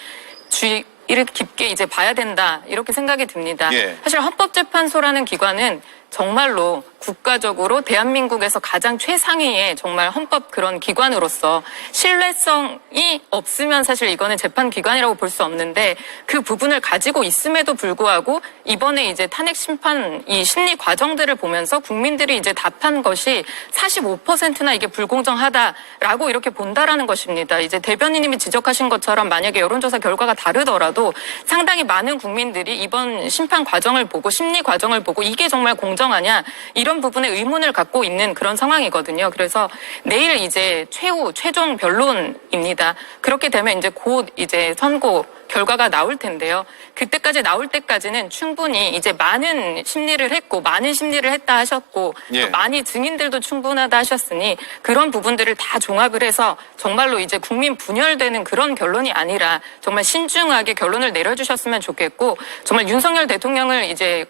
주의를 깊게 이제 봐야 된다 이렇게 생각이 듭니다. 예. 사실 헌법재판소라는 기관은 정말로 국가적으로 대한민국에서 가장 최상위의 정말 헌법 그런 기관으로서 신뢰성이 없으면 사실 이거는 재판기관이라고 볼 수 없는데 그 부분을 가지고 있음에도 불구하고 이번에 이제 탄핵 심판 이 심리 과정들을 보면서 국민들이 이제 답한 것이 45%나 이게 불공정하다라고 이렇게 본다라는 것입니다. 이제 대변인님이 지적하신 것처럼 만약에 여론조사 결과가 다르더라도 상당히 많은 국민들이 이번 심판 과정을 보고 심리 과정을 보고 이게 정말 공정하냐 이런 부분에 의문을 갖고 있는 그런 상황이거든요. 그래서 내일 이제 최종 변론입니다. 그렇게 되면 이제 곧 이제 선고 결과가 나올 텐데요. 그때까지 나올 때까지는 충분히 이제 많은 심리를 했고 많은 심리를 했다 하셨고 예. 또 많이 증인들도 충분하다 하셨으니 그런 부분들을 다 종합을 해서 정말로 이제 국민 분열되는 그런 결론이 아니라 정말 신중하게 결론을 내려주셨으면 좋겠고 정말 윤석열 대통령을 이제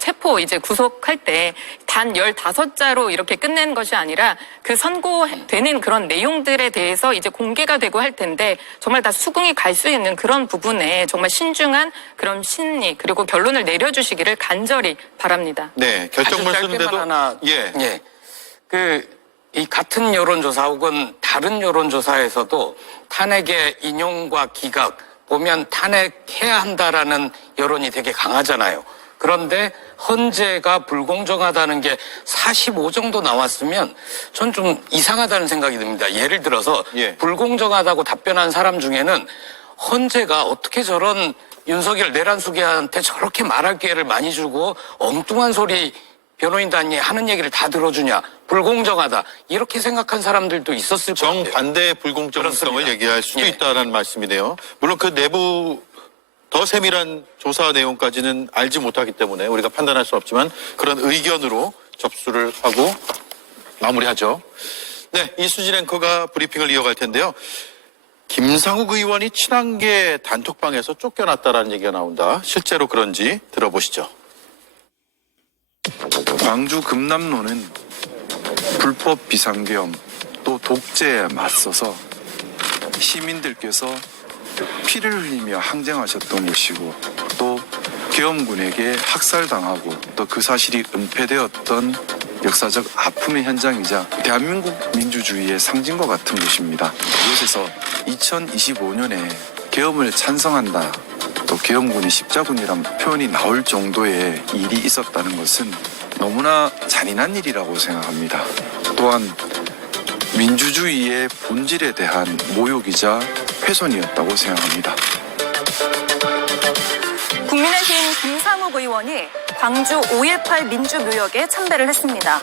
체포 이제 구속할 때 단 15자로 이렇게 끝낸 것이 아니라 그 선고되는 그런 내용들에 대해서 이제 공개가 되고 할 텐데 정말 다 수긍이 갈 수 있는 그런 부분에 정말 신중한 그런 심리 그리고 결론을 내려주시기를 간절히 바랍니다. 네. 결정문 아주 쓰는데도 짧게만 하나. 예. 이 같은 여론조사 혹은 다른 여론조사에서도 탄핵의 인용과 기각 보면 탄핵해야 한다라는 여론이 되게 강하잖아요. 그런데 헌재가 불공정하다는 게 45 정도 나왔으면 전 좀 이상하다는 생각이 듭니다. 예를 들어서 예. 불공정하다고 답변한 사람 중에는 헌재가 어떻게 저런 윤석열 내란수계한테 저렇게 말할 기회를 많이 주고 엉뚱한 소리 변호인단이 하는 얘기를 다 들어주냐 불공정하다 이렇게 생각한 사람들도 있었을 것 같아요. 정반대의 불공정성을 그렇습니다. 얘기할 수도 예. 있다는 말씀이네요. 물론 그 내부 더 세밀한 조사 내용까지는 알지 못하기 때문에 우리가 판단할 수 없지만 그런 의견으로 접수를 하고 마무리하죠. 네, 이수진 앵커가 브리핑을 이어갈 텐데요. 김상욱 의원이 친한계 단톡방에서 쫓겨났다라는 얘기가 나온다. 실제로 그런지 들어보시죠. 광주 금남로는 불법 비상계엄 또 독재에 맞서서 시민들께서 피를 흘리며 항쟁하셨던 곳이고 또 계엄군에게 학살당하고 또 그 사실이 은폐되었던 역사적 아픔의 현장이자 대한민국 민주주의의 상징과 같은 곳입니다. 이곳에서 2025년에 계엄을 찬성한다 또 계엄군이 십자군이란 표현이 나올 정도의 일이 있었다는 것은 너무나 잔인한 일이라고 생각합니다. 또한 민주주의의 본질에 대한 모욕이자 훼손이었다고 생각합니다. 국민의힘 김상욱 의원이 광주 5.18 민주묘역에 참배를 했습니다.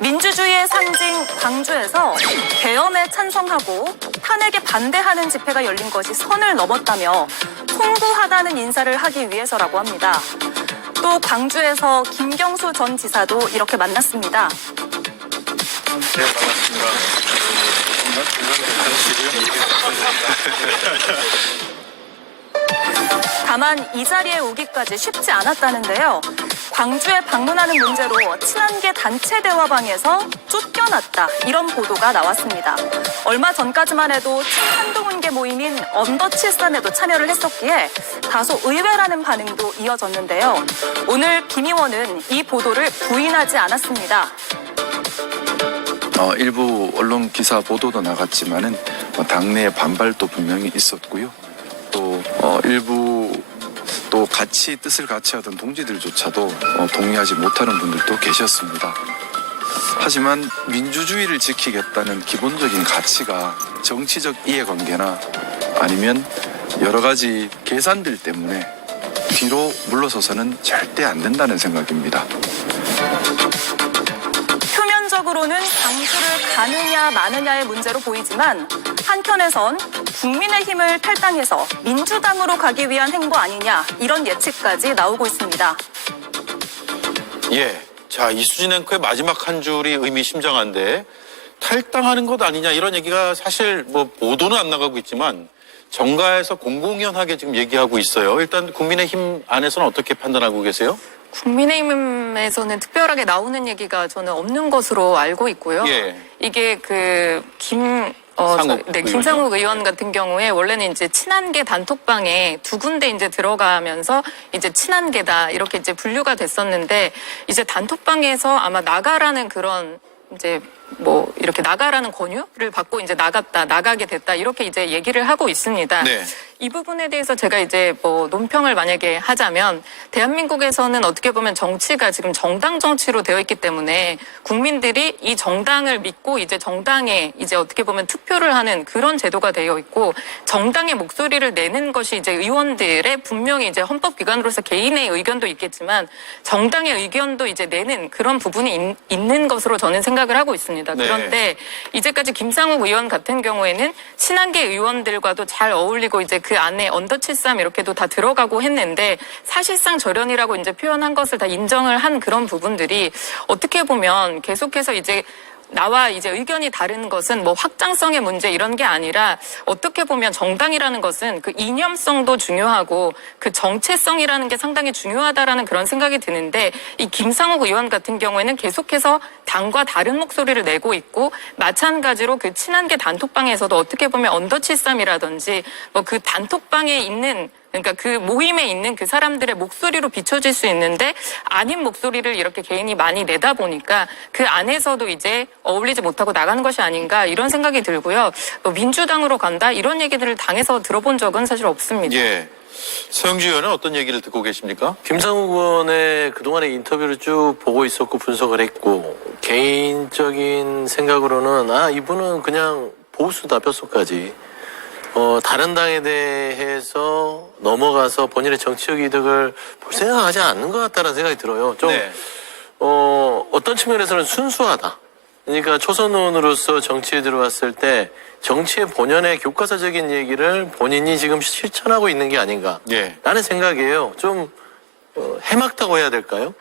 민주주의의 상징 광주에서 계엄에 찬성하고 탄핵에 반대하는 집회가 열린 것이 선을 넘었다며 송구하다는 인사를 하기 위해서라고 합니다. 또 광주에서 김경수 전 지사도 이렇게 만났습니다. 네, 반갑습니다. 다만 이 자리에 오기까지 쉽지 않았다는데요. 광주에 방문하는 문제로 친한계 단체 대화방에서 쫓겨났다 이런 보도가 나왔습니다. 얼마 전까지만 해도 친한동훈계 모임인 언더칠산에도 참여를 했었기에 다소 의외라는 반응도 이어졌는데요. 오늘 김 의원은 이 보도를 부인하지 않았습니다. 일부 언론 기사 보도도 나갔지만은 당내의 반발도 분명히 있었고요. 또 일부 또 뜻을 같이 하던 동지들조차도 동의하지 못하는 분들도 계셨습니다. 하지만 민주주의를 지키겠다는 기본적인 가치가 정치적 이해관계나 아니면 여러 가지 계산들 때문에 뒤로 물러서서는 절대 안 된다는 생각입니다. 표면적으로는 당수를 가느냐 마느냐의 문제로 보이지만 한편에선 국민의힘을 탈당해서 민주당으로 가기 위한 행보 아니냐 이런 예측까지 나오고 있습니다. 예. 자, 이수진 앵커의 마지막 한 줄이 의미심장한데 탈당하는 것 아니냐 이런 얘기가 사실 뭐 보도는 안 나가고 있지만 정가에서 공공연하게 지금 얘기하고 있어요. 일단 국민의힘 안에서는 어떻게 판단하고 계세요? 국민의힘에서는 특별하게 나오는 얘기가 저는 없는 것으로 알고 있고요. 예. 이게 상욱 김상욱 의원 같은 경우에 원래는 이제 친한계 단톡방에 두 군데 이제 들어가면서 이제 친한계다 이렇게 이제 분류가 됐었는데 이제 단톡방에서 아마 나가라는 그런 이제 뭐 이렇게 나가라는 권유를 받고 이제 나가게 됐다 이렇게 이제 얘기를 하고 있습니다. 네. 이 부분에 대해서 제가 이제 뭐 논평을 만약에 하자면 대한민국에서는 어떻게 보면 정치가 지금 정당 정치로 되어 있기 때문에 국민들이 이 정당을 믿고 이제 정당에 이제 어떻게 보면 투표를 하는 그런 제도가 되어 있고 정당의 목소리를 내는 것이 이제 의원들의 분명히 이제 헌법기관으로서 개인의 의견도 있겠지만 정당의 의견도 이제 내는 그런 부분이 있는 것으로 저는 생각을 하고 있습니다. 네. 그런데 이제까지 김상욱 의원 같은 경우에는 친한계 의원들과도 잘 어울리고 이제 그 안에 언더73 이렇게도 다 들어가고 했는데 사실상 절연이라고 이제 표현한 것을 다 인정을 한 그런 부분들이 어떻게 보면 계속해서 이제 나와 이제 의견이 다른 것은 뭐 확장성의 문제 이런 게 아니라 어떻게 보면 정당이라는 것은 그 이념성도 중요하고 그 정체성이라는 게 상당히 중요하다라는 그런 생각이 드는데 이 김상욱 의원 같은 경우에는 계속해서 당과 다른 목소리를 내고 있고 마찬가지로 그 친한계 단톡방에서도 어떻게 보면 언더73이라든지 뭐 그 단톡방에 있는 그러니까 그 모임에 있는 그 사람들의 목소리로 비춰질 수 있는데 아닌 목소리를 이렇게 개인이 많이 내다 보니까 그 안에서도 이제 어울리지 못하고 나가는 것이 아닌가 이런 생각이 들고요. 뭐 민주당으로 간다 이런 얘기들을 당에서 들어본 적은 사실 없습니다. 예. 서영주 의원은 어떤 얘기를 듣고 계십니까? 김상욱 의원의 그동안의 인터뷰를 쭉 보고 있었고 분석을 했고 개인적인 생각으로는 이분은 그냥 보수다 뼛속까지 다른 당에 대해서 넘어가서 본인의 정치적 이득을 볼 생각하지 않는 것 같다는 생각이 들어요. 좀 네. 어떤 측면에서는 순수하다. 그러니까 초선의원으로서 정치에 들어왔을 때 정치의 본연의 교과서적인 얘기를 본인이 지금 실천하고 있는 게 아닌가. 예. 라는 생각이에요. 좀 해맑다고 해야 될까요?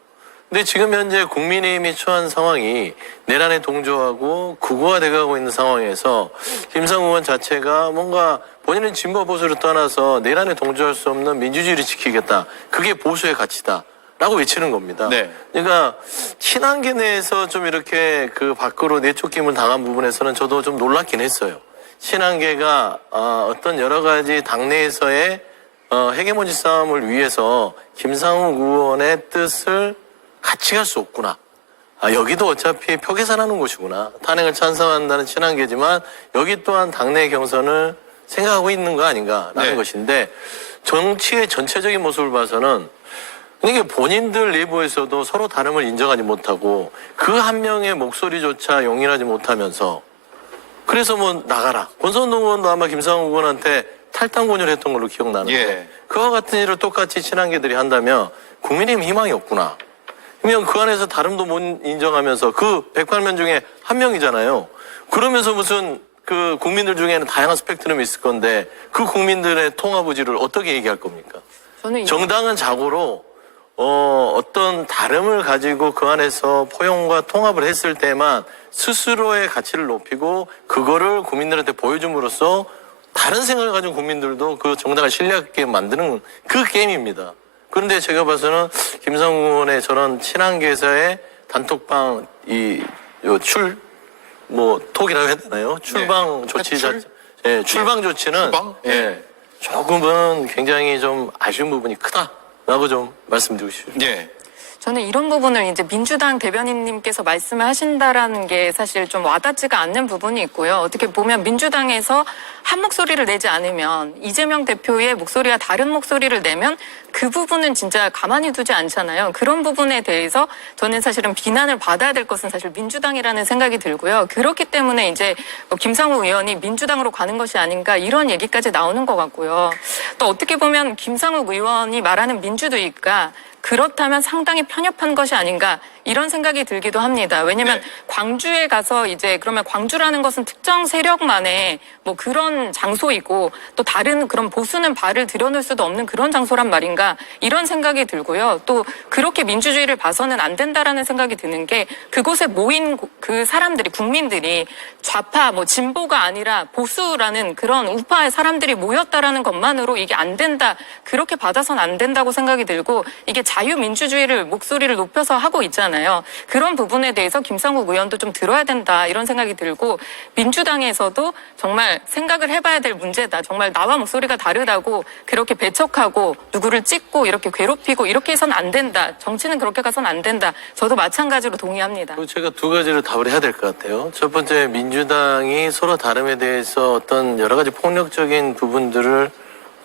근데 지금 현재 국민의힘이 처한 상황이 내란에 동조하고 극우화 돼가고 있는 상황에서 김상욱 의원 자체가 뭔가 본인은 진보 보수를 떠나서 내란에 동조할 수 없는 민주주의를 지키겠다. 그게 보수의 가치다. 라고 외치는 겁니다. 네. 그러니까 친한계 내에서 좀 이렇게 그 밖으로 내쫓김을 당한 부분에서는 저도 좀 놀랍긴 했어요. 친한계가 어떤 여러 가지 당내에서의 헤게모니 싸움을 위해서 김상욱 의원의 뜻을 같이 갈 수 없구나. 여기도 어차피 표 계산하는 곳이구나. 탄핵을 찬성한다는 친한계지만 여기 또한 당내 경선을 생각하고 있는 거 아닌가라는 네. 것인데 정치의 전체적인 모습을 봐서는 이게 본인들 내부에서도 서로 다름을 인정하지 못하고 그 한 명의 목소리조차 용인하지 못하면서 그래서 뭐 나가라. 권선동 의원도 아마 김상욱 의원한테 탈당 권유를 했던 걸로 기억나는데 예. 그와 같은 일을 똑같이 친한계들이 한다면 국민의힘 희망이 없구나. 그러면 그 안에서 다름도 못 인정하면서 그 108명 중에 한 명이잖아요. 그러면서 무슨 그 국민들 중에는 다양한 스펙트럼이 있을 건데 그 국민들의 통합 의지를 어떻게 얘기할 겁니까? 저는 정당은 자고로 어떤 다름을 가지고 그 안에서 포용과 통합을 했을 때만 스스로의 가치를 높이고 그거를 국민들한테 보여줌으로써 다른 생각을 가진 국민들도 그 정당을 신뢰하게 만드는 그 게임입니다. 그런데 제가 봐서는 김상욱 의원의 저런 친한계에서의 단톡방 톡이라고 해야 되나요? 출방 조치 자체, 출방 조치는 출방? 조금은 굉장히 좀 아쉬운 부분이 크다라고 좀 말씀드리고 싶습니다. 예. 저는 이런 부분을 이제 민주당 대변인님께서 말씀을 하신다라는 게 사실 좀 와닿지가 않는 부분이 있고요. 어떻게 보면 민주당에서 한 목소리를 내지 않으면 이재명 대표의 목소리와 다른 목소리를 내면 그 부분은 진짜 가만히 두지 않잖아요. 그런 부분에 대해서 저는 사실은 비난을 받아야 될 것은 사실 민주당이라는 생각이 들고요. 그렇기 때문에 이제 김상우 의원이 민주당으로 가는 것이 아닌가 이런 얘기까지 나오는 것 같고요. 또 어떻게 보면 김상우 의원이 말하는 민주주의가 그렇다면 상당히 편협한 것이 아닌가 이런 생각이 들기도 합니다. 왜냐하면 광주에 가서 이제 그러면 광주라는 것은 특정 세력만의 뭐 그런 장소이고 또 다른 그런 보수는 발을 들여놓을 수도 없는 그런 장소란 말인가 이런 생각이 들고요. 또 그렇게 민주주의를 봐서는 안 된다라는 생각이 드는 게 그곳에 모인 그 사람들이 국민들이 좌파 뭐 진보가 아니라 보수라는 그런 우파의 사람들이 모였다라는 것만으로 이게 안 된다 그렇게 받아서는 안 된다고 생각이 들고 이게 자유민주주의를 목소리를 높여서 하고 있잖아요. 그런 부분에 대해서 김상욱 의원도 좀 들어야 된다 이런 생각이 들고 민주당에서도 정말 생각을 해봐야 될 문제다. 정말 나와 목소리가 다르다고 그렇게 배척하고 누구를 찍고 이렇게 괴롭히고 이렇게 해서는 안 된다. 정치는 그렇게 가서는 안 된다. 저도 마찬가지로 동의합니다. 그리고 제가 두 가지로 답을 해야 될 것 같아요. 첫 번째, 민주당이 서로 다름에 대해서 어떤 여러 가지 폭력적인 부분들을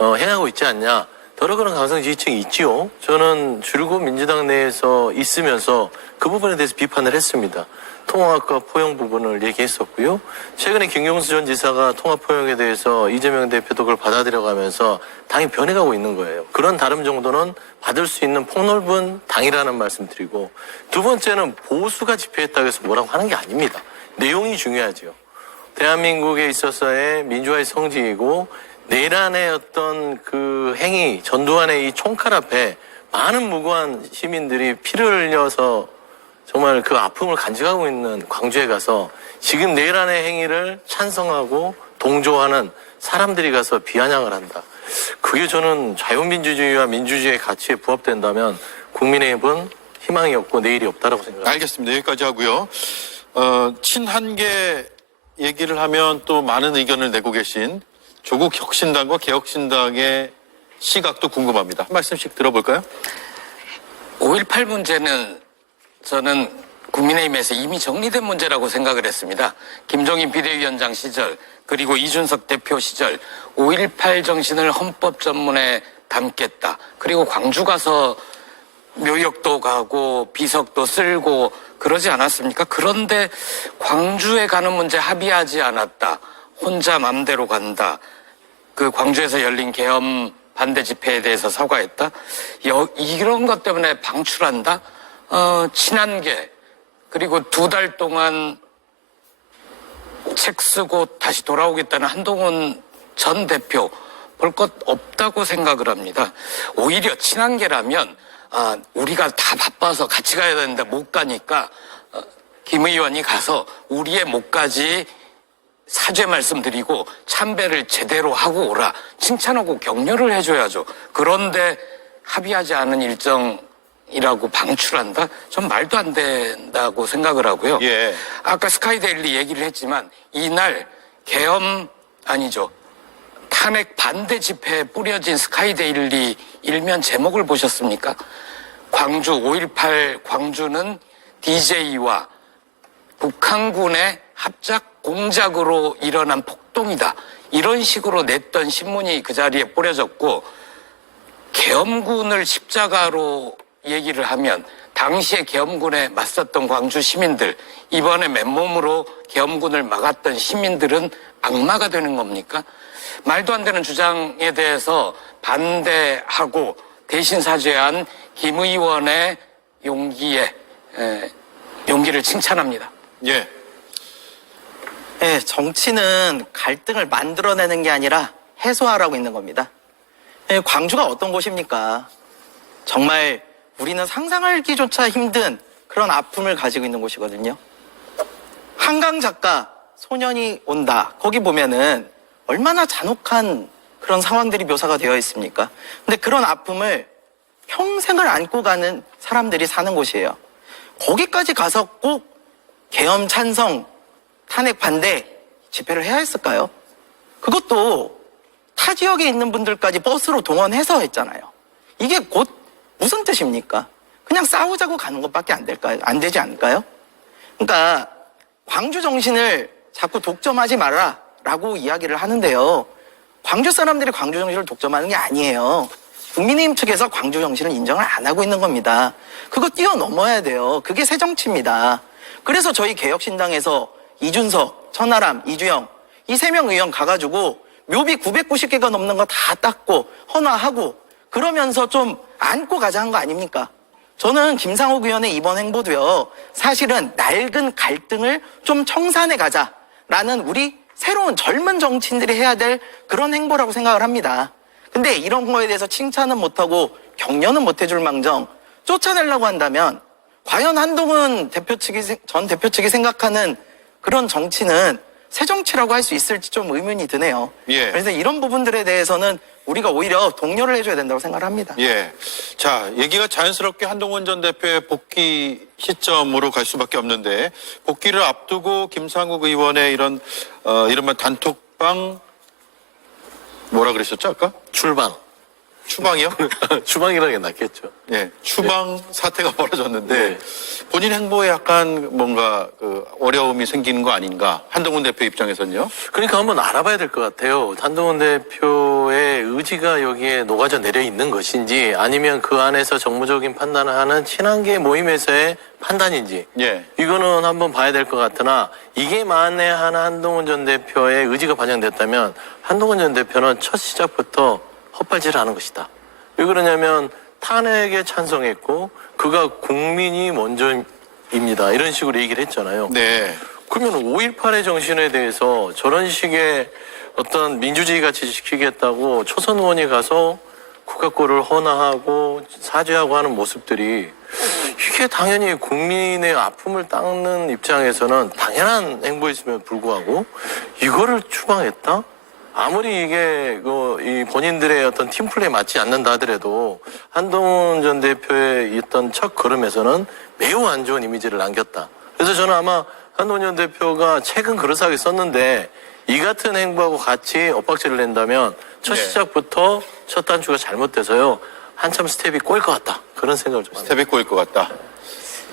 행하고 있지 않냐. 여러 그런 가성 지지층이 있지요. 저는 줄곧 민주당 내에서 있으면서 그 부분에 대해서 비판을 했습니다. 통합과 포용 부분을 얘기했었고요. 최근에 김경수 전 지사가 통합 포용에 대해서 이재명 대표도 그걸 받아들여가면서 당이 변해가고 있는 거예요. 그런 다름 정도는 받을 수 있는 폭넓은 당이라는 말씀 드리고, 두 번째는 보수가 집회했다고 해서 뭐라고 하는 게 아닙니다. 내용이 중요하죠. 대한민국에 있어서의 민주화의 성지이고 내란의 어떤 그 행위, 전두환의 이 총칼 앞에 많은 무고한 시민들이 피를 흘려서 정말 그 아픔을 간직하고 있는 광주에 가서 지금 내란의 행위를 찬성하고 동조하는 사람들이 가서 비아냥을 한다. 그게 저는 자유민주주의와 민주주의의 가치에 부합된다면 국민의힘은 희망이 없고 내일이 없다라고 생각합니다. 알겠습니다. 여기까지 하고요. 친한계 얘기를 하면 또 많은 의견을 내고 계신 조국 혁신당과 개혁신당의 시각도 궁금합니다. 한 말씀씩 들어볼까요? 5.18 문제는 저는 국민의힘에서 이미 정리된 문제라고 생각을 했습니다. 김종인 비대위원장 시절 그리고 이준석 대표 시절 5.18 정신을 헌법 전문에 담겠다. 그리고 광주 가서 묘역도 가고 비석도 쓸고 그러지 않았습니까? 그런데 광주에 가는 문제 합의하지 않았다. 혼자 맘대로 간다. 그 광주에서 열린 계엄 반대 집회에 대해서 사과했다. 이런 것 때문에 방출한다. 친한계 그리고 2달 동안 책 쓰고 다시 돌아오겠다는 한동훈 전 대표 볼 것 없다고 생각을 합니다. 오히려 친한계라면 우리가 다 바빠서 같이 가야 되는데 못 가니까 김 의원이 가서 우리의 목까지 사죄 말씀드리고 참배를 제대로 하고 오라. 칭찬하고 격려를 해줘야죠. 그런데 합의하지 않은 일정이라고 방출한다? 전 말도 안 된다고 생각을 하고요. 예. 아까 스카이데일리 얘기를 했지만 이날 계엄 아니죠. 탄핵 반대 집회에 뿌려진 스카이데일리 일면 제목을 보셨습니까? 광주 5.18 광주는 DJ와 북한군의 합작 공작으로 일어난 폭동이다. 이런 식으로 냈던 신문이 그 자리에 뿌려졌고 계엄군을 십자가로 얘기를 하면 당시에 계엄군에 맞섰던 광주 시민들 이번에 맨몸으로 계엄군을 막았던 시민들은 악마가 되는 겁니까? 말도 안 되는 주장에 대해서 반대하고 대신 사죄한 김 의원의 용기를 칭찬합니다. 예. 네, 정치는 갈등을 만들어내는 게 아니라 해소하라고 있는 겁니다. 네, 광주가 어떤 곳입니까? 정말 우리는 상상하기조차 힘든 그런 아픔을 가지고 있는 곳이거든요. 한강 작가 소년이 온다. 거기 보면은 얼마나 잔혹한 그런 상황들이 묘사가 되어 있습니까? 근데 그런 아픔을 평생을 안고 가는 사람들이 사는 곳이에요. 거기까지 가서 꼭 계엄 찬성, 탄핵 반대 집회를 해야 했을까요? 그것도 타 지역에 있는 분들까지 버스로 동원해서 했잖아요. 이게 곧 무슨 뜻입니까? 그냥 싸우자고 가는 것밖에 안 될까요? 안 되지 않을까요? 그러니까 광주 정신을 자꾸 독점하지 말아라고 이야기를 하는데요. 광주 사람들이 광주 정신을 독점하는 게 아니에요. 국민의힘 측에서 광주 정신을 인정을 안 하고 있는 겁니다. 그거 뛰어넘어야 돼요. 그게 새 정치입니다. 그래서 저희 개혁신당에서 이준석, 천하람, 이주영 이 3명 의원 가가지고 묘비 990개가 넘는 거 다 닦고 헌화하고 그러면서 좀 안고 가자 한 거 아닙니까? 저는 김상욱 의원의 이번 행보도요. 사실은 낡은 갈등을 좀 청산해 가자라는 우리 새로운 젊은 정치인들이 해야 될 그런 행보라고 생각을 합니다. 근데 이런 거에 대해서 칭찬은 못하고 격려는 못해줄 망정 쫓아내려고 한다면 과연 한동훈 전 대표 측이 생각하는 그런 정치는 새 정치라고 할 수 있을지 좀 의문이 드네요. 예. 그래서 이런 부분들에 대해서는 우리가 오히려 독려를 해줘야 된다고 생각을 합니다. 예. 자, 얘기가 자연스럽게 한동훈 전 대표의 복귀 시점으로 갈 수밖에 없는데, 복귀를 앞두고 김상욱 의원의 이런, 이른바 단톡방, 뭐라 그러셨죠, 아까? 출방. 추방이요? 추방이라는 게 낫겠죠. 예. 추방 사태가 벌어졌는데, 네. 본인 행보에 약간 뭔가 어려움이 생기는 거 아닌가? 한동훈 대표 입장에서는요? 그러니까 한번 알아봐야 될 것 같아요. 한동훈 대표의 의지가 여기에 녹아져 내려 있는 것인지 아니면 그 안에서 정무적인 판단을 하는 친한계 모임에서의 판단인지 예. 이거는 한번 봐야 될 것 같으나 이게 만에 하나 한동훈 전 대표의 의지가 반영됐다면 한동훈 전 대표는 첫 시작부터 헛발질을 하는 것이다. 왜 그러냐면 탄핵에 찬성했고 그가 국민이 먼저입니다. 이런 식으로 얘기를 했잖아요. 네. 그러면 5.18의 정신에 대해서 저런 식의 어떤 민주주의 가치 지키겠다고 초선 의원이 가서 국가권을 헌화하고 사죄하고 하는 모습들이 이게 당연히 국민의 아픔을 닦는 입장에서는 당연한 행보였음에도 불구하고 이거를 추방했다? 아무리 이게 이 본인들의 어떤 팀플레이에 맞지 않는다 하더라도 한동훈 전 대표의 있던 첫 걸음에서는 매우 안 좋은 이미지를 남겼다. 그래서 저는 아마 한동훈 전 대표가 최근 그럴싸하게 썼는데 이 같은 행보하고 같이 엇박질을 낸다면 첫 네. 시작부터 첫 단추가 잘못돼서요. 한참 스텝이 꼬일 것 같다. 그런 생각을 좀 합니다. 스텝이 꼬일 것 같다.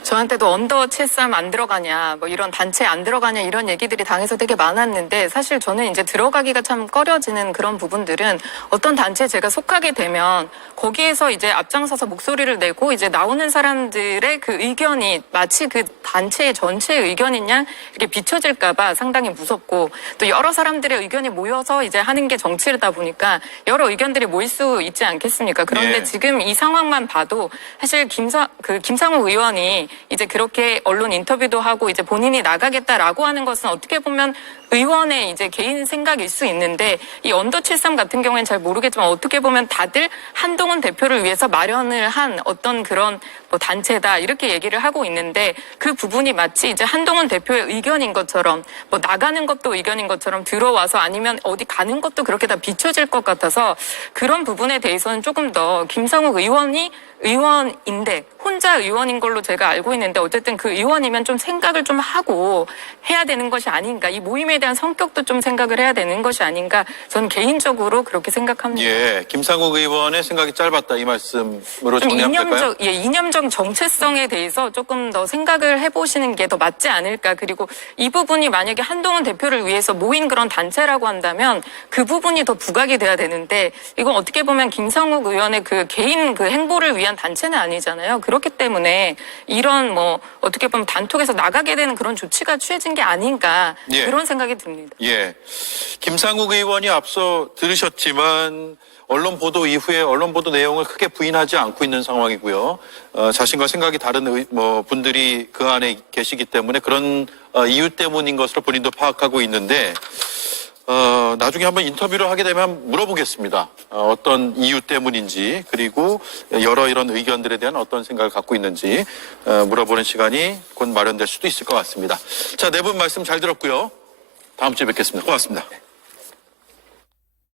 저한테도 언더 채쌈 안 들어가냐, 뭐 이런 단체 안 들어가냐 이런 얘기들이 당에서 되게 많았는데 사실 저는 이제 들어가기가 참 꺼려지는 그런 부분들은 어떤 단체에 제가 속하게 되면 거기에서 이제 앞장서서 목소리를 내고 이제 나오는 사람들의 그 의견이 마치 그 단체의 전체의 의견인 양 이렇게 비춰질까봐 상당히 무섭고 또 여러 사람들의 의견이 모여서 이제 하는 게 정치다 보니까 여러 의견들이 모일 수 있지 않겠습니까? 그런데 예. 지금 이 상황만 봐도 사실 김상욱 의원이 이제 그렇게 언론 인터뷰도 하고 이제 본인이 나가겠다라고 하는 것은 어떻게 보면 의원의 이제 개인 생각일 수 있는데 이 언더 73 같은 경우에는 잘 모르겠지만 어떻게 보면 다들 한동훈 대표를 위해서 마련을 한 어떤 그런 뭐 단체다 이렇게 얘기를 하고 있는데 그 부분이 마치 이제 한동훈 대표의 의견인 것처럼 뭐 나가는 것도 의견인 것처럼 들어와서 아니면 어디 가는 것도 그렇게 다 비춰질 것 같아서 그런 부분에 대해서는 조금 더 김상욱 의원이 의원인데 혼자 의원인 걸로 제가 알고 있는데 어쨌든 그 의원이면 좀 생각을 좀 하고 해야 되는 것이 아닌가 이 모임에 대한 성격도 좀 생각을 해야 되는 것이 아닌가 저는 개인적으로 그렇게 생각합니다. 예. 김상욱 의원의 생각이 짧았다 이 말씀으로 좀 정리하면 될까요? 이념적 정체성에 대해서 조금 더 생각을 해보시는 게 더 맞지 않을까. 그리고 이 부분이 만약에 한동훈 대표를 위해서 모인 그런 단체라고 한다면 그 부분이 더 부각이 돼야 되는데 이건 어떻게 보면 김상욱 의원의 그 개인 그 행보를 위한 단체는 아니잖아요. 그렇기 때문에 이런 뭐 어떻게 보면 단톡에서 나가게 되는 그런 조치가 취해진 게 아닌가 예. 그런 생각이 듭니다. 예. 김상욱 의원이 앞서 들으셨지만 언론 보도 이후에 언론 보도 내용을 크게 부인하지 않고 있는 상황이고요. 자신과 생각이 다른 분들이 그 안에 계시기 때문에 그런 이유 때문인 것으로 본인도 파악하고 있는데 나중에 한번 인터뷰를 하게 되면 물어보겠습니다. 어떤 이유 때문인지 그리고 여러 이런 의견들에 대한 어떤 생각을 갖고 있는지 물어보는 시간이 곧 마련될 수도 있을 것 같습니다. 자, 네 분 말씀 잘 들었고요. 다음 주에 뵙겠습니다. 고맙습니다.